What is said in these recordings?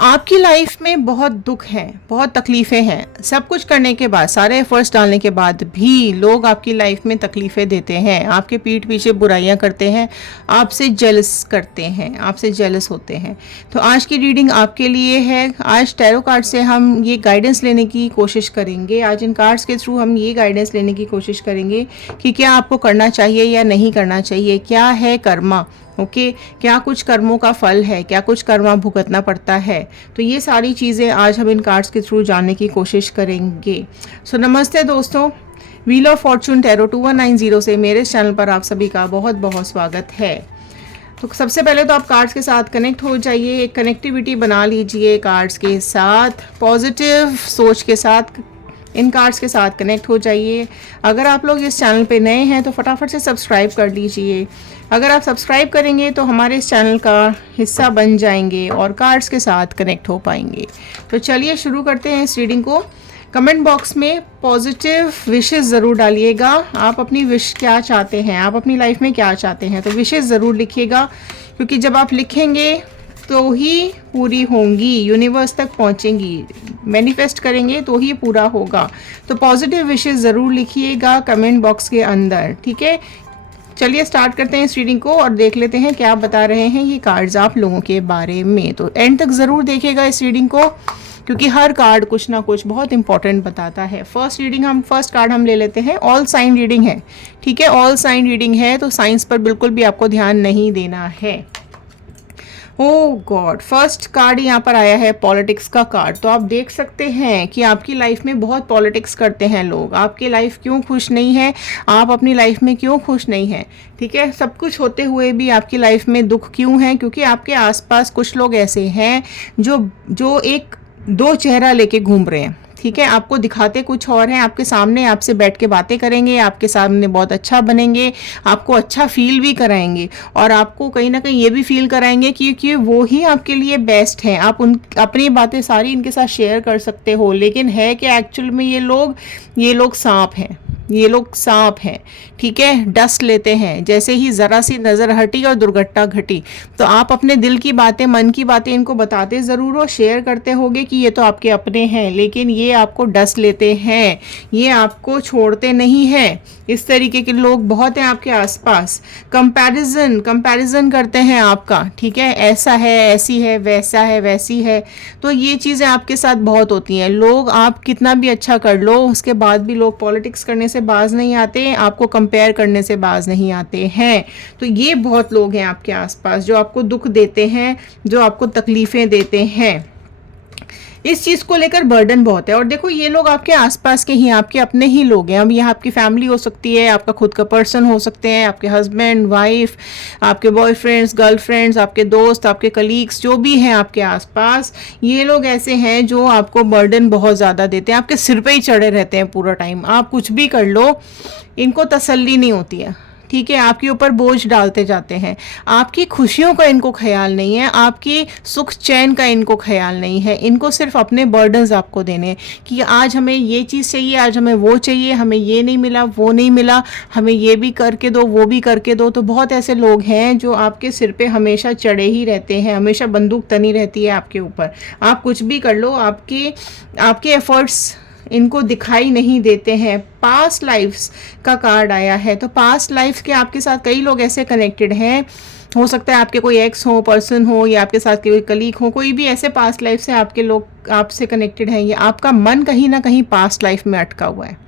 आपकी लाइफ में बहुत दुख है, बहुत तकलीफ़ें हैं। सब कुछ करने के बाद, सारे एफर्ट्स डालने के बाद भी लोग आपकी लाइफ में तकलीफ़ें देते हैं, आपके पीठ पीछे बुराइयां करते हैं, आपसे जेलस करते हैं, आपसे जेलस होते हैं। तो आज की रीडिंग आपके लिए है। आज टैरो कार्ड से हम ये गाइडेंस लेने की कोशिश करेंगे। आज इन कार्ड्स के थ्रू हम ये गाइडेंस लेने की कोशिश करेंगे कि क्या आपको करना चाहिए या नहीं करना चाहिए, क्या है कर्मा। ओके क्या कुछ कर्मों का फल है, क्या कुछ कर्मा भुगतना पड़ता है। तो ये सारी चीज़ें आज हम इन कार्ड्स के थ्रू जानने की कोशिश करेंगे। सो नमस्ते दोस्तों, व्हील ऑफ फॉर्चून टैरो 2190 से मेरे चैनल पर आप सभी का बहुत बहुत स्वागत है। तो सबसे पहले तो आप कार्ड्स के साथ कनेक्ट हो जाइए, एक कनेक्टिविटी बना लीजिए कार्ड्स के साथ, पॉजिटिव सोच के साथ इन कार्ड्स के साथ कनेक्ट हो जाइए। अगर आप लोग इस चैनल पे नए हैं तो फटाफट से सब्सक्राइब कर लीजिए। अगर आप सब्सक्राइब करेंगे तो हमारे इस चैनल का हिस्सा बन जाएंगे और कार्ड्स के साथ कनेक्ट हो पाएंगे। तो चलिए शुरू करते हैं इस रीडिंग को। कमेंट बॉक्स में पॉजिटिव विशेस ज़रूर डालिएगा। आप अपनी विश क्या चाहते हैं, आप अपनी लाइफ में क्या चाहते हैं, तो विशेस ज़रूर लिखिएगा, क्योंकि जब आप लिखेंगे तो ही पूरी होंगी, यूनिवर्स तक पहुंचेंगी। मैनिफेस्ट करेंगे तो ही पूरा होगा। तो पॉजिटिव विशेस ज़रूर लिखिएगा कमेंट बॉक्स के अंदर, ठीक है। चलिए स्टार्ट करते हैं इस रीडिंग को और देख लेते हैं क्या बता रहे हैं ये कार्ड्स आप लोगों के बारे में। तो एंड तक ज़रूर देखिएगा इस रीडिंग को, क्योंकि हर कार्ड कुछ ना कुछ बहुत इंपॉर्टेंट बताता है। फर्स्ट कार्ड हम ले लेते हैं। ऑल साइन रीडिंग है, ठीक है, ऑल साइन रीडिंग है, तो साइंस पर बिल्कुल भी आपको ध्यान नहीं देना है। ओह गॉड, फर्स्ट कार्ड यहाँ पर आया है पॉलिटिक्स का कार्ड। तो आप देख सकते हैं कि आपकी लाइफ में बहुत पॉलिटिक्स करते हैं लोग। आपकी लाइफ क्यों खुश नहीं है, आप अपनी लाइफ में क्यों खुश नहीं है, ठीक है। सब कुछ होते हुए भी आपकी लाइफ में दुख क्यों है, क्योंकि आपके आसपास कुछ लोग ऐसे हैं जो एक दो चेहरा लेके घूम रहे हैं, ठीक है। आपको दिखाते कुछ और हैं, आपके सामने आपसे बैठ के बातें करेंगे, आपके सामने बहुत अच्छा बनेंगे, आपको अच्छा फील भी कराएंगे और आपको कहीं ना कहीं ये भी फील कराएंगे कि वो ही आपके लिए बेस्ट हैं। आप उन अपनी बातें सारी इनके साथ शेयर कर सकते हो, लेकिन है कि एक्चुअल में ये लोग सांप हैं, ये लोग सांप हैं, ठीक है। डस लेते हैं, जैसे ही ज़रा सी नज़र हटी और दुर्घटना घटी। तो आप अपने दिल की बातें, मन की बातें इनको बताते ज़रूर हो, शेयर करते होगे कि ये तो आपके अपने हैं, लेकिन ये आपको डस लेते हैं, ये आपको छोड़ते नहीं हैं। इस तरीके के लोग बहुत हैं आपके आसपास। कंपैरिजन करते हैं आपका, ठीक है, ऐसा है, ऐसी है, वैसा है, वैसी है। तो ये चीज़ें आपके साथ बहुत होती हैं। लोग, आप कितना भी अच्छा कर लो उसके बाद भी लोग पॉलिटिक्स करने से बाज नहीं आते, आपको कंपेयर करने से बाज नहीं आते हैं। तो ये बहुत लोग हैं आपके आसपास जो आपको दुख देते हैं, जो आपको तकलीफ़ें देते हैं। इस चीज़ को लेकर बर्डन बहुत है। और देखो, ये लोग आपके आसपास के ही, आपके अपने ही लोग हैं। अब यह आपकी फैमिली हो सकती है, आपका खुद का पर्सन हो सकते हैं, आपके हस्बैंड, वाइफ, आपके बॉयफ्रेंड्स, गर्लफ्रेंड्स, आपके दोस्त, आपके कलीग्स, जो भी हैं आपके आसपास, ये लोग ऐसे हैं जो आपको बर्डन बहुत ज़्यादा देते हैं, आपके सिर पे ही चढ़े रहते हैं पूरा टाइम। आप कुछ भी कर लो, इनको तसल्ली नहीं होती है, ठीक है। आपके ऊपर बोझ डालते जाते हैं, आपकी खुशियों का इनको ख्याल नहीं है, आपकी सुख चैन का इनको ख्याल नहीं है। इनको सिर्फ अपने बर्डन्स आपको देने हैं कि आज हमें ये चीज़ चाहिए, आज हमें वो चाहिए, हमें ये नहीं मिला, वो नहीं मिला, हमें ये भी करके दो, वो भी करके दो। तो बहुत ऐसे लोग हैं जो आपके सिर पे हमेशा चढ़े ही रहते हैं, हमेशा बंदूक तनी रहती है आपके ऊपर। आप कुछ भी कर लो, आपके एफर्ट्स इनको दिखाई नहीं देते हैं। पास्ट लाइफ्स का कार्ड आया है, तो पास्ट लाइफ के आपके साथ कई लोग ऐसे कनेक्टेड हैं। हो सकता है आपके कोई एक्स हो, पर्सन हो, या आपके साथ कोई कलीग हो, कोई भी ऐसे पास्ट लाइफ से आपके लोग आपसे कनेक्टेड हैं। या आपका मन कहीं ना कहीं पास्ट लाइफ में अटका हुआ है,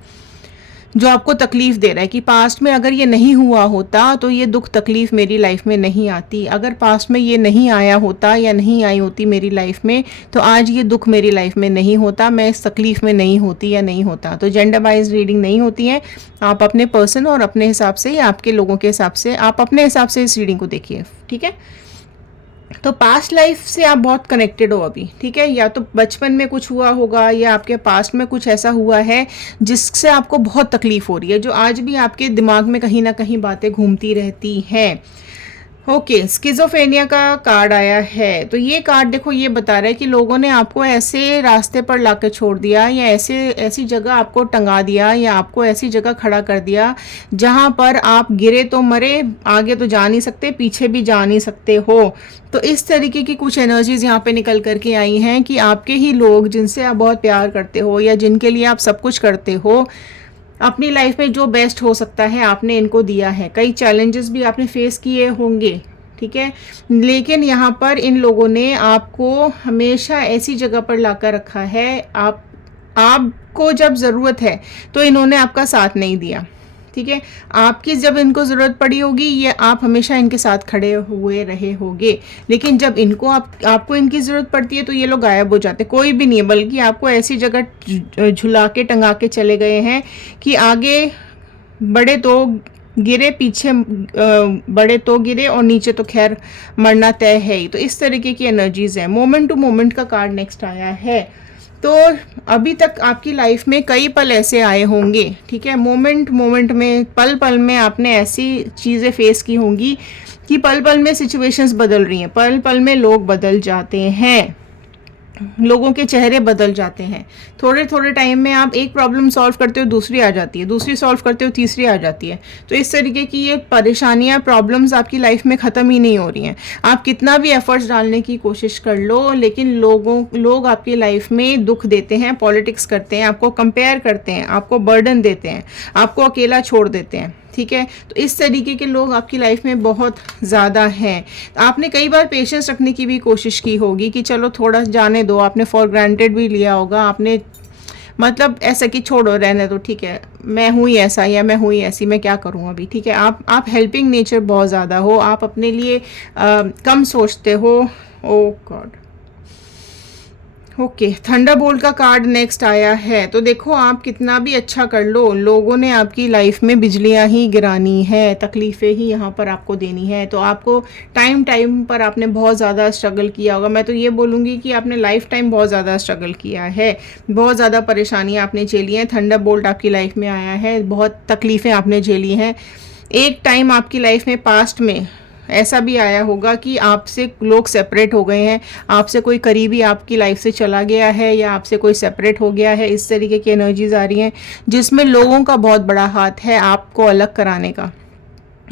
जो आपको तकलीफ दे रहा है कि पास्ट में अगर ये नहीं हुआ होता तो ये दुख तकलीफ मेरी लाइफ में नहीं आती, अगर पास्ट में ये नहीं आया होता या नहीं आई होती मेरी लाइफ में तो आज ये दुख मेरी लाइफ में नहीं होता, मैं इस तकलीफ में नहीं होती या नहीं होता। तो जेंडर वाइज रीडिंग नहीं होती है, आप अपने पर्सन और अपने हिसाब से या आपके लोगों के हिसाब से, आप अपने हिसाब से इस रीडिंग को देखिए, ठीक है। तो पास्ट लाइफ से आप बहुत कनेक्टेड हो अभी, ठीक है। या तो बचपन में कुछ हुआ होगा या आपके पास्ट में कुछ ऐसा हुआ है जिससे आपको बहुत तकलीफ हो रही है, जो आज भी आपके दिमाग में कहीं ना कहीं बातें घूमती रहती हैं। ओके, स्किज़ोफ्रेनिया का कार्ड आया है। तो ये कार्ड देखो, ये बता रहा है कि लोगों ने आपको ऐसे रास्ते पर लाकर छोड़ दिया, या ऐसे ऐसी जगह आपको टंगा दिया, या आपको ऐसी जगह खड़ा कर दिया जहां पर आप गिरे तो मरे, आगे तो जा नहीं सकते, पीछे भी जा नहीं सकते हो। तो इस तरीके की कुछ एनर्जीज यहाँ पे निकल करके आई हैं कि आपके ही लोग जिनसे आप बहुत प्यार करते हो या जिनके लिए आप सब कुछ करते हो, अपनी लाइफ में जो बेस्ट हो सकता है आपने इनको दिया है। कई चैलेंजेस भी आपने फेस किए होंगे, ठीक है, लेकिन यहाँ पर इन लोगों ने आपको हमेशा ऐसी जगह पर लाकर रखा है, आपको जब ज़रूरत है तो इन्होंने आपका साथ नहीं दिया, ठीक है। आपकी जब इनको ज़रूरत पड़ी होगी, ये आप हमेशा इनके साथ खड़े हुए रहे होंगे, लेकिन जब इनको आपको इनकी ज़रूरत पड़ती है तो ये लोग गायब हो जाते, कोई भी नहीं है, बल्कि आपको ऐसी जगह झुला के टंगा के चले गए हैं कि आगे बढ़े तो गिरे, पीछे बढ़े तो गिरे, और नीचे तो खैर मरना तय है ही। तो इस तरीके की एनर्जीज है। मोमेंट टू मोमेंट का कार्ड नेक्स्ट आया है। तो अभी तक आपकी लाइफ में कई पल ऐसे आए होंगे, ठीक है, मोमेंट मोमेंट में, पल पल में आपने ऐसी चीज़ें फेस की होंगी कि पल पल में सिचुएशंस बदल रही हैं, पल पल में लोग बदल जाते हैं, लोगों के चेहरे बदल जाते हैं। थोड़े थोड़े टाइम में आप एक प्रॉब्लम सॉल्व करते हो, दूसरी आ जाती है, दूसरी सॉल्व करते हो, तीसरी आ जाती है। तो इस तरीके की ये परेशानियां, प्रॉब्लम्स आपकी लाइफ में ख़त्म ही नहीं हो रही हैं। आप कितना भी एफर्ट्स डालने की कोशिश कर लो, लेकिन लोग आपकी लाइफ में दुख देते हैं, पॉलिटिक्स करते हैं, आपको कंपेयर करते हैं, आपको बर्डन देते हैं, आपको अकेला छोड़ देते हैं, ठीक है। तो इस तरीके के लोग आपकी लाइफ में बहुत ज़्यादा हैं। आपने कई बार पेशेंस रखने की भी कोशिश की होगी कि चलो थोड़ा जाने दो, आपने फॉर ग्रांटेड भी लिया होगा, आपने मतलब ऐसा कि छोड़ो, रहने दो, ठीक है, मैं हूँ ही ऐसा या मैं हूँ ही ऐसी, मैं क्या करूँ अभी, ठीक है। आप हेल्पिंग नेचर बहुत ज़्यादा हो, आप अपने लिए कम सोचते हो। ओ गॉड, ओके, थंडरबोल्ट का कार्ड नेक्स्ट आया है। तो देखो, आप कितना भी अच्छा कर लो, लोगों ने आपकी लाइफ में बिजलियां ही गिरानी है, तकलीफ़ें ही यहाँ पर आपको देनी है। तो आपको टाइम टाइम पर आपने बहुत ज़्यादा स्ट्रगल किया होगा। मैं तो ये बोलूँगी कि आपने लाइफ टाइम बहुत ज़्यादा स्ट्रगल किया है, बहुत ज़्यादा परेशानियाँ आपने झेली हैं। थंडरबोल्ट आपकी लाइफ में आया है, बहुत तकलीफ़ें आपने झेली हैं। एक टाइम आपकी लाइफ में, पास्ट में ऐसा भी आया होगा कि आपसे लोग सेपरेट हो गए हैं, आपसे कोई करीबी आपकी लाइफ से चला गया है, या आपसे कोई सेपरेट हो गया है। इस तरीके की एनर्जीज आ रही हैं जिसमें लोगों का बहुत बड़ा हाथ है आपको अलग कराने का,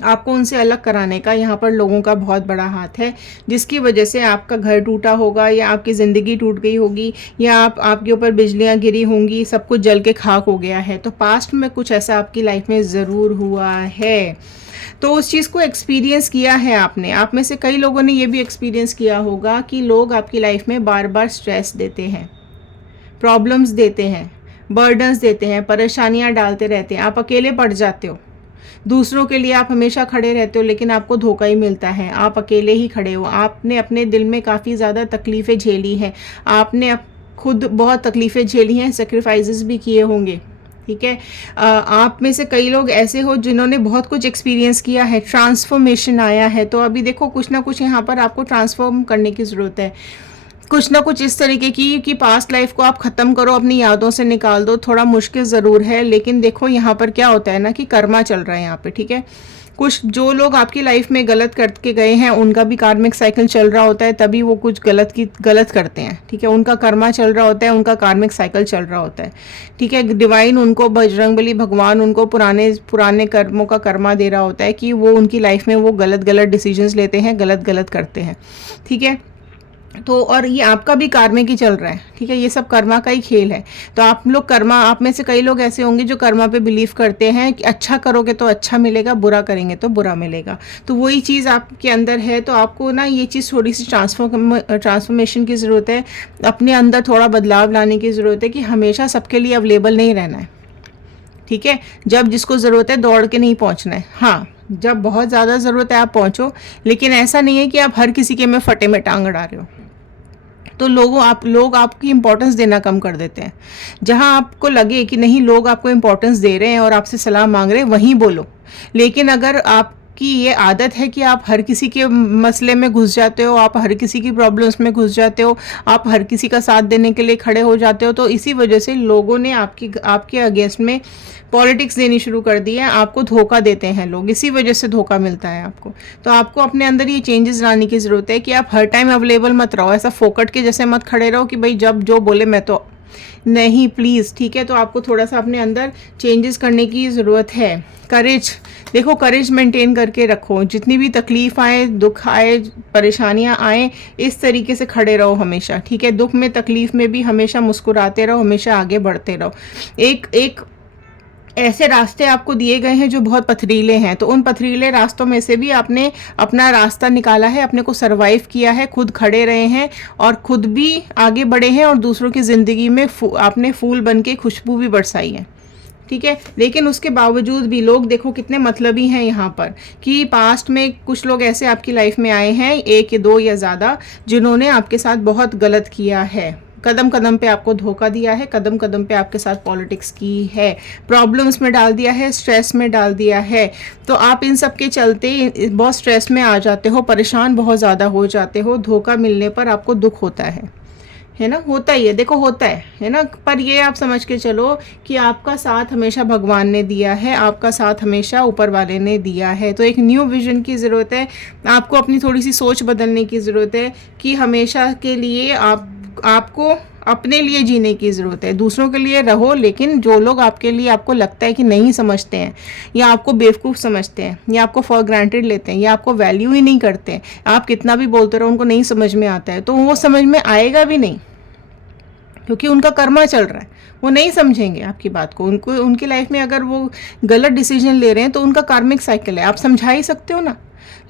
आपको उनसे अलग कराने का। यहाँ पर लोगों का बहुत बड़ा हाथ है, जिसकी वजह से आपका घर टूटा होगा, या आपकी ज़िंदगी टूट गई होगी, या आपके ऊपर बिजलियाँ गिरी होंगी, सब कुछ जल के खाक हो गया है। तो पास्ट में कुछ ऐसा आपकी लाइफ में ज़रूर हुआ है, तो उस चीज़ को एक्सपीरियंस किया है आपने। आप में से कई लोगों ने ये भी एक्सपीरियंस किया होगा कि लोग आपकी लाइफ में बार बार स्ट्रेस देते हैं, प्रॉब्लम्स देते हैं, बर्डन्स देते हैं, परेशानियां डालते रहते हैं, आप अकेले पड़ जाते हो। दूसरों के लिए आप हमेशा खड़े रहते हो, लेकिन आपको धोखा ही मिलता है, आप अकेले ही खड़े हो। आपने अपने दिल में काफ़ी ज़्यादा तकलीफ़ें झेली हैं, आपने खुद बहुत तकलीफ़ें झेली हैं, सेक्रीफाइसेस भी किए होंगे, ठीक है। आप में से कई लोग ऐसे हो जिन्होंने बहुत कुछ एक्सपीरियंस किया है, ट्रांसफॉर्मेशन आया है। तो अभी देखो, कुछ ना कुछ यहाँ पर आपको ट्रांसफॉर्म करने की ज़रूरत है, कुछ ना कुछ इस तरीके की कि पास्ट लाइफ को आप ख़त्म करो, अपनी यादों से निकाल दो। थोड़ा मुश्किल ज़रूर है, लेकिन देखो यहाँ पर क्या होता है ना कि कर्मा चल रहा है यहाँ पे, ठीक है। कुछ जो लोग आपकी लाइफ में गलत करके गए हैं, उनका भी कार्मिक साइकिल चल रहा होता है, तभी वो कुछ गलत करते हैं, ठीक है। उनका कर्मा चल रहा होता है, उनका कार्मिक साइकिल चल रहा होता है, ठीक है। डिवाइन उनको, बजरंगबली भगवान उनको पुराने कर्मों का कर्मा दे रहा होता है कि वो उनकी लाइफ में वो गलत डिसीजंस लेते हैं, गलत करते हैं, ठीक है। तो और ये आपका भी कार्मिक ही चल रहा है, ठीक है, ये सब कर्मा का ही खेल है। तो आप लोग कर्मा, आप में से कई लोग ऐसे होंगे जो कर्मा पे बिलीव करते हैं कि अच्छा करोगे तो अच्छा मिलेगा, बुरा करेंगे तो बुरा मिलेगा। तो वही चीज़ आपके अंदर है। तो आपको ना ये चीज़ थोड़ी सी ट्रांसफॉर्मेशन की ज़रूरत है, अपने अंदर थोड़ा बदलाव लाने की ज़रूरत है कि हमेशा सबके लिए अवेलेबल नहीं रहना है, ठीक है। जब जिसको ज़रूरत है दौड़ के नहीं पहुँचना है। हाँ, जब बहुत ज़्यादा ज़रूरत है आप पहुँचो, लेकिन ऐसा नहीं है कि आप हर किसी के में फटे में टांग अड़ा रहे हो। तो लोग आपकी इंपॉर्टेंस देना कम कर देते हैं। जहां आपको लगे कि नहीं, लोग आपको इंपॉर्टेंस दे रहे हैं और आपसे सलाह मांग रहे हैं, वहीं बोलो। लेकिन अगर आप आपकी ये आदत है कि आप हर किसी के मसले में घुस जाते हो, आप हर किसी की प्रॉब्लम्स में घुस जाते हो, आप हर किसी का साथ देने के लिए खड़े हो जाते हो, तो इसी वजह से लोगों ने आपके अगेंस्ट में पॉलिटिक्स देनी शुरू कर दी है। आपको धोखा देते हैं लोग, इसी वजह से धोखा मिलता है आपको। तो आपको अपने अंदर ये चेंजेस लाने की ज़रूरत है कि आप हर टाइम अवेलेबल मत रहो, ऐसा फोकट के जैसे मत खड़े रहो कि भाई जब जो बोले मैं तो नहीं, प्लीज़, ठीक है। तो आपको थोड़ा सा अपने अंदर चेंजेस करने की ज़रूरत है। करेज, देखो करेज मेंटेन करके रखो, जितनी भी तकलीफ आए, दुख आए, परेशानियां आए, इस तरीके से खड़े रहो हमेशा, ठीक है। दुख में तकलीफ में भी हमेशा मुस्कुराते रहो, हमेशा आगे बढ़ते रहो। एक एक ऐसे रास्ते आपको दिए गए हैं जो बहुत पथरीले हैं, तो उन पथरीले रास्तों में से भी आपने अपना रास्ता निकाला है, अपने को सरवाइव किया है, खुद खड़े रहे हैं और खुद भी आगे बढ़े हैं और दूसरों की ज़िंदगी में आपने फूल बन के खुशबू भी बरसाई है, ठीक है। लेकिन उसके बावजूद भी लोग देखो कितने मतलबी हैं यहाँ पर, कि पास्ट में कुछ लोग ऐसे आपकी लाइफ में आए हैं, एक या दो या ज़्यादा, जिन्होंने आपके साथ बहुत गलत किया है, कदम कदम पे आपको धोखा दिया है, कदम कदम पे आपके साथ पॉलिटिक्स की है, प्रॉब्लम्स में डाल दिया है, स्ट्रेस में डाल दिया है। तो आप इन सब के चलते बहुत स्ट्रेस में आ जाते हो, परेशान बहुत ज़्यादा हो जाते हो। धोखा मिलने पर आपको दुख होता है ना, होता ही है, देखो होता है ना। पर ये आप समझ के चलो कि आपका साथ हमेशा भगवान ने दिया है, आपका साथ हमेशा ऊपर वाले ने दिया है। तो एक न्यू विजन की ज़रूरत है, आपको अपनी थोड़ी सी सोच बदलने की ज़रूरत है कि हमेशा के लिए आपको अपने लिए जीने की ज़रूरत है। दूसरों के लिए रहो, लेकिन जो लोग आपके लिए आपको लगता है कि नहीं समझते हैं, या आपको बेवकूफ़ समझते हैं, या आपको फॉर ग्रांटेड लेते हैं, या आपको वैल्यू ही नहीं करते हैं, आप कितना भी बोलते रहो उनको नहीं समझ में आता है, तो वो समझ में आएगा भी नहीं, क्योंकि उनका कर्मा चल रहा है। वो नहीं समझेंगे आपकी बात को। उनको उनकी लाइफ में अगर वो गलत डिसीजन ले रहे हैं तो उनका कार्मिक साइकिल है, आप समझा ही सकते हो ना,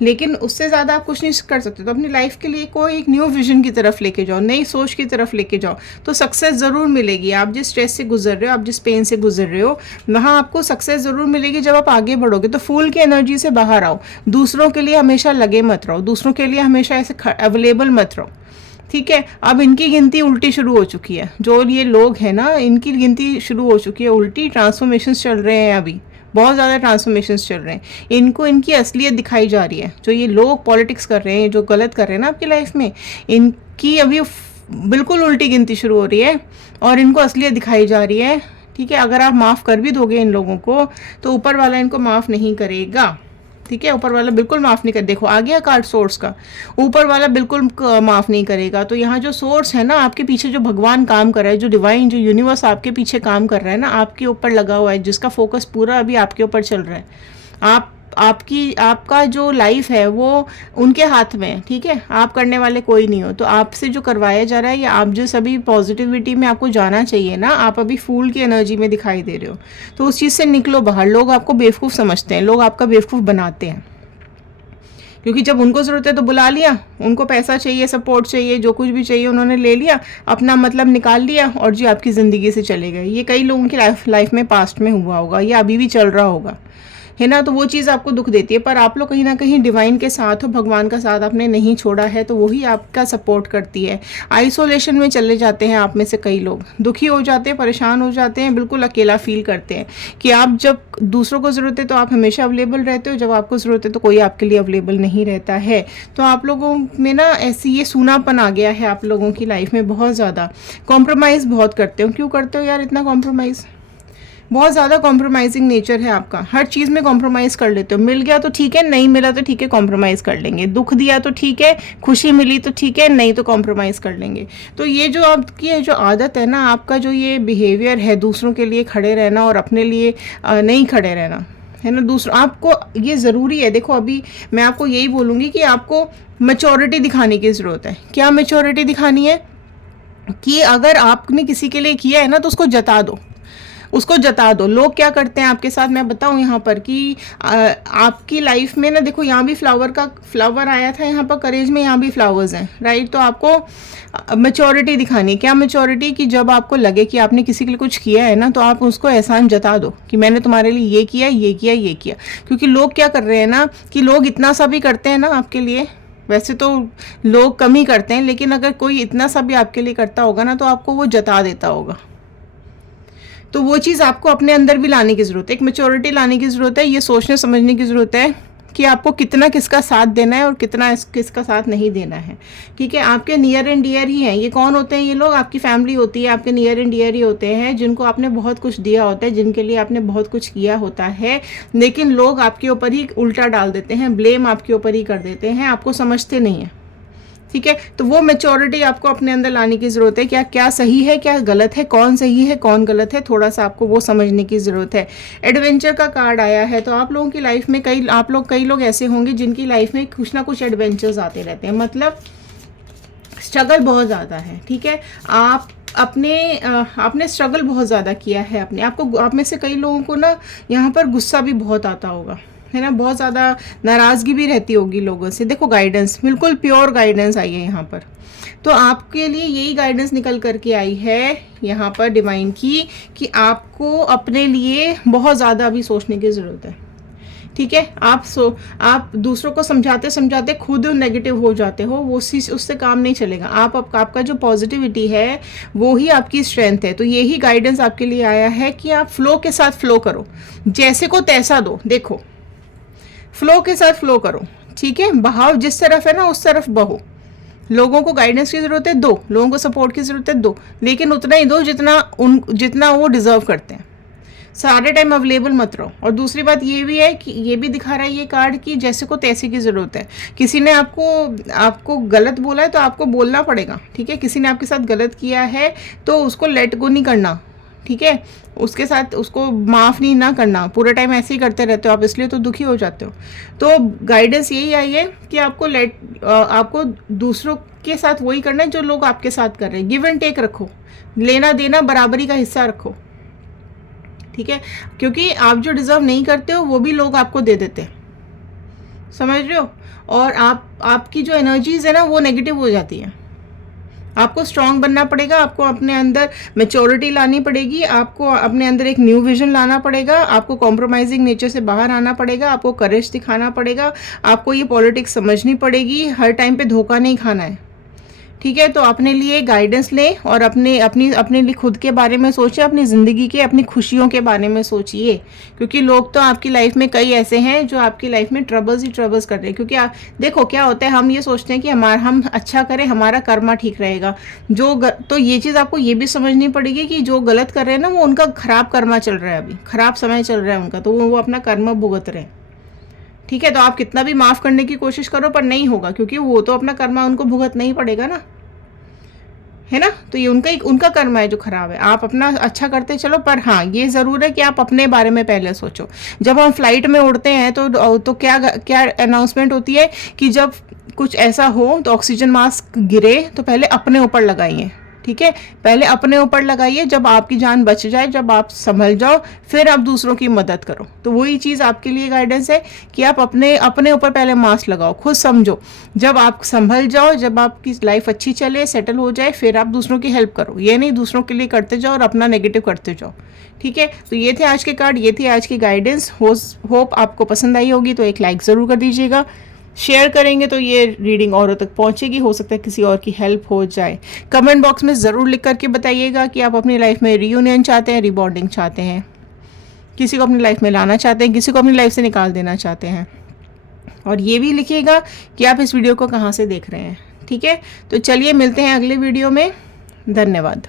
लेकिन उससे ज़्यादा आप कुछ नहीं कर सकते। तो अपनी लाइफ के लिए कोई एक न्यू विजन की तरफ लेके जाओ, नई सोच की तरफ लेके जाओ, तो सक्सेस ज़रूर मिलेगी। आप जिस स्ट्रेस से गुजर रहे हो, आप जिस पेन से गुजर रहे हो, वहाँ आपको सक्सेस ज़रूर मिलेगी जब आप आगे बढ़ोगे। तो फूल की एनर्जी से बाहर आओ, दूसरों के लिए हमेशा लगे मत रहो, दूसरों के लिए हमेशा ऐसे अवेलेबल मत रहो, ठीक है। अब इनकी गिनती उल्टी शुरू हो चुकी है, जो ये लोग हैं ना, इनकी गिनती शुरू हो चुकी है उल्टी। ट्रांसफॉर्मेशंस चल रहे हैं, अभी बहुत ज़्यादा ट्रांसफॉर्मेशंस चल रहे हैं, इनको इनकी असलियत दिखाई जा रही है। जो ये लोग पॉलिटिक्स कर रहे हैं, जो गलत कर रहे हैं ना आपकी लाइफ में, इनकी अभी बिल्कुल उल्टी गिनती शुरू हो रही है और इनको असलियत दिखाई जा रही है, ठीक है। अगर आप माफ़ कर भी दोगे इन लोगों को, तो ऊपर वाला इनको माफ़ नहीं करेगा, ठीक है। ऊपर वाला बिल्कुल माफ़ नहीं कर, देखो आ गया कार्ड सोर्स का, ऊपर वाला बिल्कुल माफ़ नहीं करेगा। तो यहाँ जो सोर्स है ना, आपके पीछे जो भगवान काम कर रहा है, जो डिवाइन, जो यूनिवर्स आपके पीछे काम कर रहा है ना, आपके ऊपर लगा हुआ है, जिसका फोकस पूरा अभी आपके ऊपर चल रहा है, आपका जो लाइफ है वो उनके हाथ में है, ठीक है। आप करने वाले कोई नहीं हो। तो आपसे जो करवाया जा रहा है, या आप जो सभी पॉजिटिविटी में आपको जाना चाहिए ना, आप अभी फूल की एनर्जी में दिखाई दे रहे हो, तो उस चीज़ से निकलो बाहर। लोग आपको बेवकूफ़ समझते हैं, लोग आपका बेवकूफ़ बनाते हैं, क्योंकि जब उनको ज़रूरत है तो बुला लिया, उनको पैसा चाहिए, सपोर्ट चाहिए, जो कुछ भी चाहिए उन्होंने ले लिया, अपना मतलब निकाल लिया और जी आपकी ज़िंदगी से चले गए। ये कई लोगों की लाइफ में पास्ट में हुआ होगा, या अभी भी चल रहा होगा, है ना। तो वो चीज़ आपको दुख देती है, पर आप लोग कहीं ना कहीं डिवाइन के साथ हो, भगवान का साथ आपने नहीं छोड़ा है, तो वही आपका सपोर्ट करती है। आइसोलेशन में चले जाते हैं आप में से कई लोग, दुखी हो जाते हैं, परेशान हो जाते हैं, बिल्कुल अकेला फील करते हैं कि आप जब दूसरों को ज़रूरत है तो आप हमेशा अवेलेबल रहते हो, जब आपको ज़रूरत है तो कोई आपके लिए अवेलेबल नहीं रहता है। तो आप लोगों में ना ऐसी ये सूनापन आ गया है आप लोगों की लाइफ में, बहुत ज़्यादा कॉम्प्रोमाइज़ बहुत करते हो। क्यों करते हो यार इतना कॉम्प्रोमाइज़? बहुत ज़्यादा कॉम्प्रोमाइजिंग नेचर है आपका, हर चीज़ में कॉम्प्रोमाइज़ कर लेते हो। मिल गया तो ठीक है, नहीं मिला तो ठीक है, कॉम्प्रोमाइज़ कर लेंगे। दुख दिया तो ठीक है, खुशी मिली तो ठीक है, नहीं तो कॉम्प्रोमाइज़ कर लेंगे। तो ये जो आपकी जो आदत है ना, आपका जो ये बिहेवियर है, दूसरों के लिए खड़े रहना और अपने लिए नहीं खड़े रहना, है ना। दूसरा आपको ये ज़रूरी है। देखो अभी मैं आपको यही बोलूँगी कि आपको मैच्योरिटी दिखाने की ज़रूरत है। क्या मैच्योरिटी दिखानी है? कि अगर आपने किसी के लिए किया है ना, तो उसको जता दो, उसको जता दो। लोग क्या करते हैं आपके साथ, मैं बताऊं यहाँ पर कि आपकी लाइफ में ना, देखो यहाँ भी फ्लावर आया था, यहाँ पर करेज में यहाँ भी फ्लावर्स हैं, राइट। तो आपको मैच्योरिटी दिखानी है। क्या मैच्योरिटी? कि जब आपको लगे कि आपने किसी के लिए कुछ किया है ना, तो आप उसको एहसान जता दो कि मैंने तुम्हारे लिए ये किया, ये किया, ये किया। क्योंकि लोग क्या कर रहे हैं ना, कि लोग इतना सा भी करते हैं ना आपके लिए, वैसे तो लोग कम ही करते हैं, लेकिन अगर कोई इतना सा भी आपके लिए करता होगा ना, तो आपको वो जता देता होगा। तो वो चीज़ आपको अपने अंदर भी लाने की ज़रूरत है, एक मैच्योरिटी लाने की ज़रूरत है, ये सोचने समझने की ज़रूरत है कि आपको कितना किसका साथ देना है और कितना किसका साथ नहीं देना है। ठीक है, आपके नियर एंड डियर ही हैं। ये कौन होते हैं? ये लोग आपकी फैमिली होती है, आपके नियर एंड डियर ही होते हैं, जिनको आपने बहुत कुछ दिया होता है, जिनके लिए आपने बहुत कुछ किया होता है, लेकिन लोग आपके ऊपर ही उल्टा डाल देते हैं, ब्लेम आपके ऊपर ही कर देते हैं, आपको समझते नहीं है। ठीक है, तो वो मैच्योरिटी आपको अपने अंदर लाने की ज़रूरत है। क्या क्या सही है, क्या गलत है, कौन सही है, कौन गलत है, थोड़ा सा आपको वो समझने की ज़रूरत है। एडवेंचर का कार्ड आया है, तो आप लोगों की लाइफ में कई लोग ऐसे होंगे जिनकी लाइफ में कुछ ना कुछ एडवेंचर्स आते रहते हैं, मतलब स्ट्रगल बहुत ज़्यादा है। ठीक है, आपने स्ट्रगल बहुत ज़्यादा किया है अपने आपको। आप में से कई लोगों को ना यहाँ पर गुस्सा भी बहुत आता होगा, है ना, बहुत ज़्यादा नाराज़गी भी रहती होगी लोगों से। देखो गाइडेंस, बिल्कुल प्योर गाइडेंस आई है यहाँ पर। तो आपके लिए यही गाइडेंस निकल करके आई है यहाँ पर डिवाइन की, कि आपको अपने लिए बहुत ज़्यादा अभी सोचने की ज़रूरत है। ठीक है, आप दूसरों को समझाते समझाते खुद नेगेटिव हो जाते हो, वो उससे काम नहीं चलेगा। आपका जो पॉजिटिविटी है वो ही आपकी स्ट्रेंथ है। तो यही गाइडेंस आपके लिए आया है कि आप फ्लो के साथ फ्लो करो, जैसे को तैसा दो। देखो, फ्लो के साथ फ्लो करो। ठीक है, बहाव जिस तरफ है ना उस तरफ बहो। लोगों को गाइडेंस की ज़रूरत है, दो। लोगों को सपोर्ट की ज़रूरत है, दो, लेकिन उतना ही दो जितना वो डिज़र्व करते हैं। सारे टाइम अवेलेबल मत रहो। और दूसरी बात ये भी है कि ये भी दिखा रहा है ये कार्ड कि जैसे को तैसे की ज़रूरत है। किसी ने आपको गलत बोला है तो आपको बोलना पड़ेगा। ठीक है, किसी ने आपके साथ गलत किया है तो उसको लेट गो नहीं करना। ठीक है, उसके साथ उसको माफ़ नहीं ना करना। पूरे टाइम ऐसे ही करते रहते हो आप, इसलिए तो दुखी हो जाते हो। तो गाइडेंस यही आई है कि आपको दूसरों के साथ वही करना है जो लोग आपके साथ कर रहे हैं। गिव एंड टेक रखो, लेना देना बराबरी का हिस्सा रखो। ठीक है, क्योंकि आप जो डिज़र्व नहीं करते हो वो भी लोग आपको दे देते हैं, समझ रहे हो। और आपकी जो एनर्जीज है ना वो नेगेटिव हो जाती है। आपको स्ट्रांग बनना पड़ेगा, आपको अपने अंदर मैच्योरिटी लानी पड़ेगी, आपको अपने अंदर एक न्यू विजन लाना पड़ेगा, आपको कॉम्प्रोमाइजिंग नेचर से बाहर आना पड़ेगा, आपको करेज दिखाना पड़ेगा, आपको ये पॉलिटिक्स समझनी पड़ेगी। हर टाइम पे धोखा नहीं खाना है। ठीक है, तो अपने लिए गाइडेंस लें और अपने लिए खुद के बारे में सोचिए, अपनी ज़िंदगी के, अपनी खुशियों के बारे में सोचिए। क्योंकि लोग तो आपकी लाइफ में कई ऐसे हैं जो आपकी लाइफ में ट्रबल्स ही ट्रबल्स कर रहे हैं। क्योंकि देखो क्या होता है, हम ये सोचते हैं कि हम अच्छा करें, हमारा कर्मा ठीक रहेगा। तो ये चीज़ आपको ये भी समझनी पड़ेगी कि जो गलत कर रहे हैं ना वो उनका खराब कर्मा चल रहा है, अभी खराब समय चल रहा है उनका, तो वो अपना कर्म भुगत रहे हैं। ठीक है, तो आप कितना भी माफ़ करने की कोशिश करो पर नहीं होगा, क्योंकि वो तो अपना कर्मा उनको भुगतना ही पड़ेगा ना, है ना। तो ये उनका कर्म है जो खराब है। आप अपना अच्छा करते चलो, पर हाँ ये ज़रूर है कि आप अपने बारे में पहले सोचो। जब हम फ्लाइट में उड़ते हैं तो क्या अनाउंसमेंट होती है कि जब कुछ ऐसा हो तो ऑक्सीजन मास्क गिरे तो पहले अपने ऊपर लगाइए। ठीक है, पहले अपने ऊपर लगाइए, जब आपकी जान बच जाए, जब आप संभल जाओ, फिर आप दूसरों की मदद करो। तो वही चीज़ आपके लिए गाइडेंस है कि आप अपने ऊपर पहले मास्क लगाओ, खुद समझो, जब आप संभल जाओ, जब आपकी लाइफ अच्छी चले, सेटल हो जाए, फिर आप दूसरों की हेल्प करो। ये नहीं दूसरों के लिए करते जाओ और अपना नेगेटिव करते जाओ। ठीक है, तो ये थे आज के कार्ड, ये थी आज की गाइडेंस। होप आपको पसंद आई होगी, तो एक लाइक ज़रूर कर दीजिएगा। शेयर करेंगे तो ये रीडिंग औरों तक पहुंचेगी, हो सकता है किसी और की हेल्प हो जाए। कमेंट बॉक्स में ज़रूर लिख करके बताइएगा कि आप अपनी लाइफ में रीयूनियन चाहते हैं, रीबॉन्डिंग चाहते हैं, किसी को अपनी लाइफ में लाना चाहते हैं, किसी को अपनी लाइफ से निकाल देना चाहते हैं। और ये भी लिखिएगा कि आप इस वीडियो को कहाँ से देख रहे हैं। ठीक है, तो चलिए मिलते हैं अगले वीडियो में। धन्यवाद।